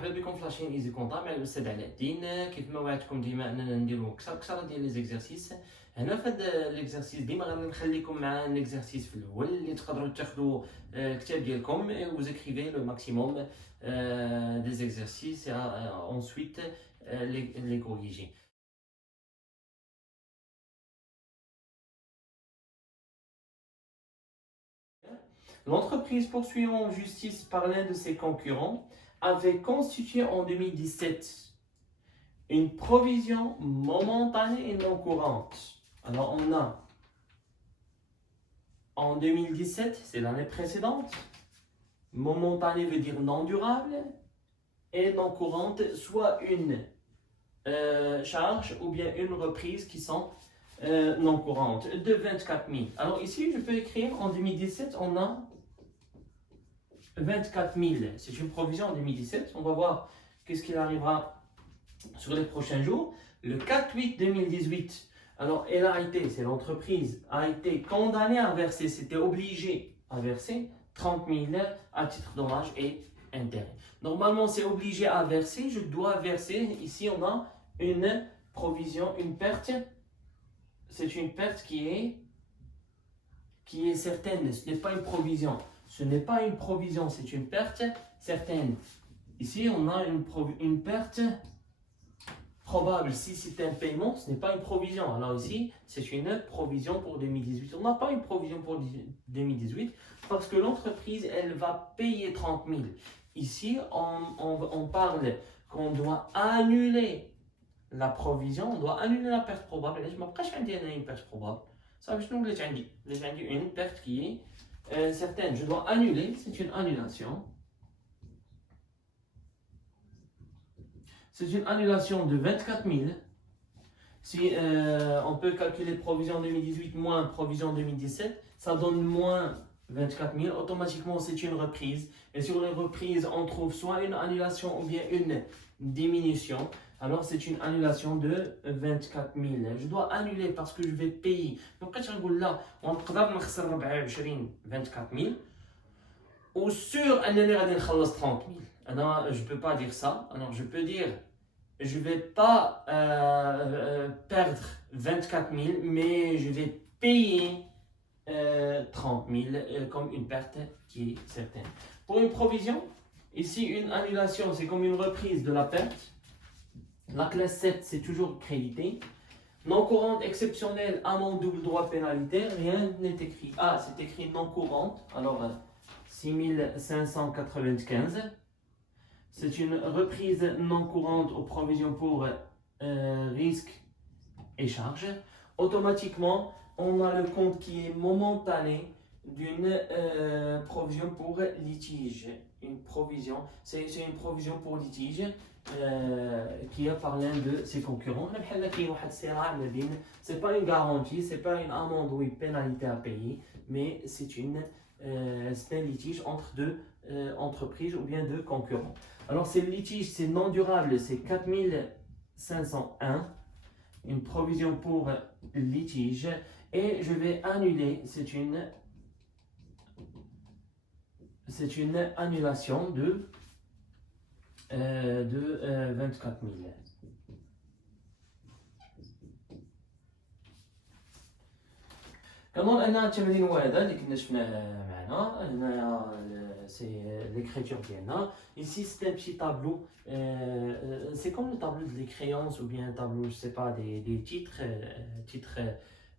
مرحبا بكم في لاشين ايزي كونطا مع الاستاذ علاء الدين. كيف ما وعدتكم ديما اننا نديرو كثر ديال لي زيكزارسيس. هنا في هذا ليكزارسيس ديما غادي نخليكم مع ليكزارسيس في الاول اللي تقدروا تاخذوا الكتاب ديالكم و زيكريفي لو ماكسيموم دي زيكزارسيس ensuite les corriger. L'entreprise poursuivie en justice par l'un de ses concurrents avait constitué en 2017 une provision momentanée et non courante. Alors on a en 2017, c'est l'année précédente, momentanée veut dire non durable et non courante, soit une charge ou bien une reprise qui sont non courantes de 24 000. Alors ici, je peux écrire en 2017, on a 24 000. C'est une provision en 2017. On va voir qu'est-ce qu'il arrivera sur les prochains jours. Le 4/8/2018, alors elle a été, c'est l'entreprise, a été condamnée à verser, c'était obligé à verser 30 000 à titre dommage et intérêt. Normalement, c'est obligé à verser, je dois verser. Ici, on a une provision, une perte. C'est une perte qui est certaine, ce n'est pas une provision. Ce n'est pas une provision, c'est une perte certaine. Ici, on a une perte probable. Si c'est un paiement, ce n'est pas une provision. Alors ici, c'est une provision pour 2018. On n'a pas une provision pour 2018 parce que l'entreprise, elle va payer 30 000. Ici, on parle qu'on doit annuler la provision, on doit annuler la perte probable. Je ne m'apprête pas à une perte probable. Ça veut dire que j'ai une perte qui est certaine. Je dois annuler, c'est une annulation. C'est une annulation de 24 000. Si on peut calculer provision 2018 moins provision 2017, ça donne moins 24 000. Automatiquement, c'est une reprise. Et sur les reprises, on trouve soit une annulation ou bien une diminution. Alors, c'est une annulation de 24 000. Je dois annuler parce que je vais payer. Donc, quand je dis là, on peut faire 24 000. Ou sur un année, on 30 000. Alors, je ne peux pas dire ça. Alors, je peux dire, je ne vais pas perdre 24 000, mais je vais payer 30 000 comme une perte qui est certaine. Pour une provision, ici, une annulation, c'est comme une reprise de la perte. La classe 7, c'est toujours crédité. Non courante exceptionnelle, amende double droit pénalité, rien n'est écrit. Ah, c'est écrit non courante, alors 6595. C'est une reprise non courante aux provisions pour risques et charges. Automatiquement, on a le compte qui est momentané d'une provision pour litige. Une provision, c'est une provision pour litige qui est par l'un de ses concurrents. C'est pas une garantie, c'est pas une amende ou une pénalité à payer, mais c'est un litige entre deux entreprises ou bien deux concurrents. Alors, c'est le litige, c'est non durable, c'est 4501, une provision pour litige, et je vais annuler, c'est une annulation de 24 000. كمان أنا التمرين هذا اللي كنا شفناه معنا هنا سي l'écriture ديالنا. Ici c'est un petit tableau, c'est comme le tableau des créances ou bien un tableau, je sais pas, des titres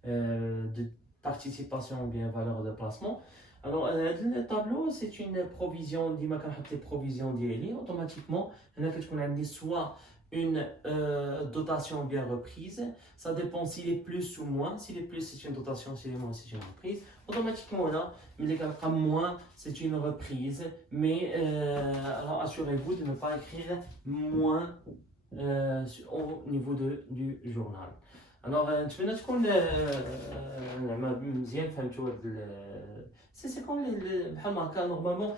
de participation ou bien valeur de placement. Alors le tableau c'est une provision, ديما كنحط لي provision ديالي automatiquement هنا كتكون عندي soit une dotation bien reprise, ça dépend s'il est plus ou moins. S'il est plus, c'est une dotation, s'il est moins, c'est une reprise. Automatiquement, là, mais les cas moins, c'est une reprise. Mais alors assurez-vous de ne pas écrire moins au niveau du journal. Alors, نتمنى تكون مزيان فهمتوا c'est comme بحال ما هكا. Normalement,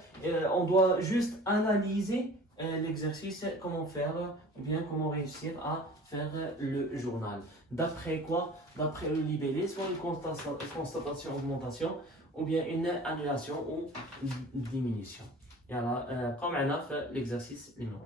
on doit juste analyser l'exercice, comment faire ou bien comment réussir à faire le journal. D'après quoi? D'après le libellé, soit une constatation, augmentation ou bien une annulation ou diminution. Et alors, comme un l'exercice numéro 1.